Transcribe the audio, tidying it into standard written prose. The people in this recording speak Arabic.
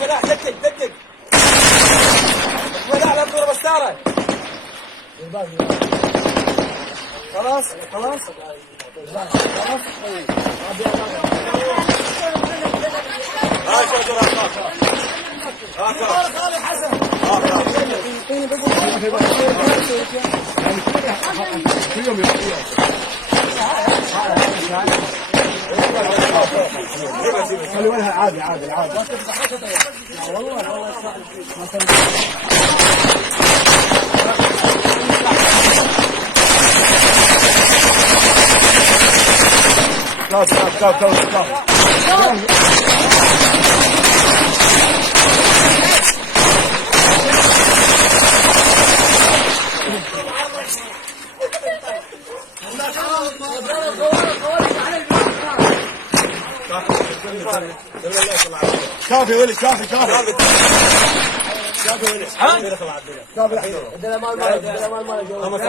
لا دقق دقق لا لا تضرب الستاره. خلاص خلاص خلاص. خالد حسن خلي وجهها عادي عادي عادي. والله والله كافي ولي كافي كافي كافي ولي كافي